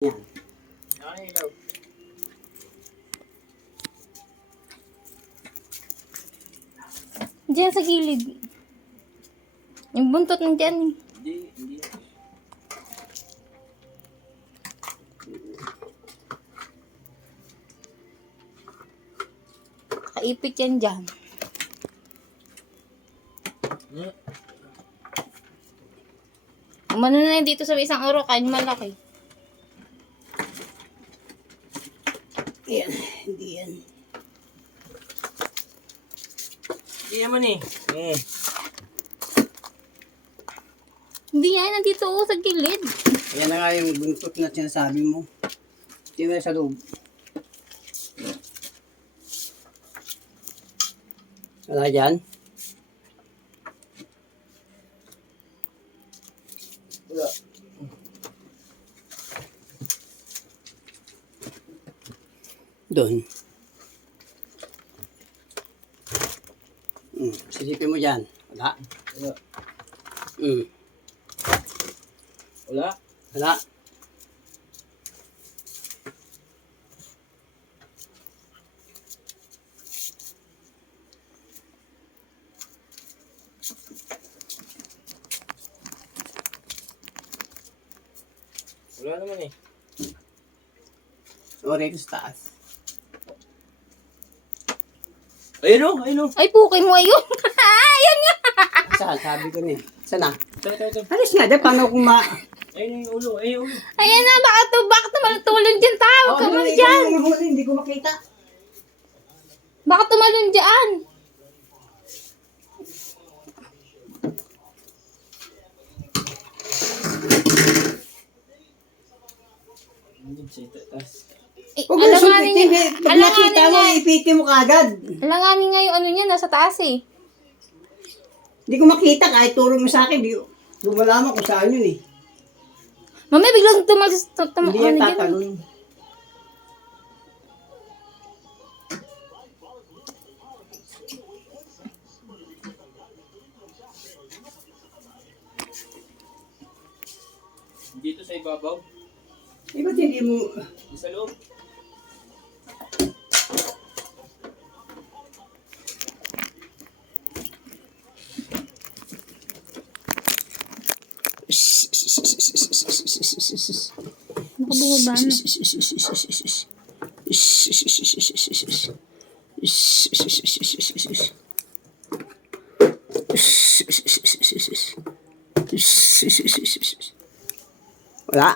Yan. Diyan sa gilid. Yung buntot nandiyan. Hindi. Kaipit yan dyan. Umano na dito sa isang oro, kain malaki. Yan. Hindi yan. Hindi naman eh. Hindi yan, nandito sa gilid. Yan na nga yung buntot na sinasabi mo. Tingnan sa loob. Wala dyan? Wala. Doon. Silipin mo dyan. Wala. Wala. Wala. Wala. Wala naman eh. O, rito sa taas. Ayun o, ayun o. Ay, pukin mo ayun. Ayun nga. Saan? Sabi ko na eh. Saan na? Ito. Alis nga, dahil paano kung ma... Ayun yung ulo, ayun yung ulo. Ayan na, baka tumalon dyan tao. Huwag ka mo ikaw dyan. yung huli, hindi ko makita. Baka tumalon dyan. Hindi siya itaas. Huwag mo supitin. Pag nakita mo, nga. ipitin mo kagad. Alanganin nga yung ano niya, nasa taas eh. Hindi ko makita kahit turo mo sa akin. Di ko malaman kung saan yun eh. Mamaya biglang Hindi yan tatalon. Dito sa ibabaw. Eh, ba't hindi mo... Di sa loob. Baka bumaba na. Wala.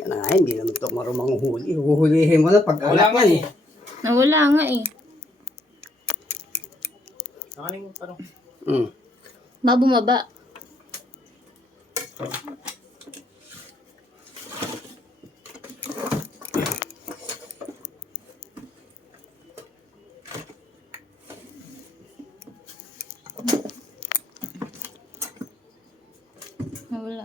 Yan na nga, hindi naman ito marumang huli. Huhulihin mo na pag Wala anak nga yan eh. eh. Nawala nga eh. Nakaling mo parang. Baka bumaba. Nawala.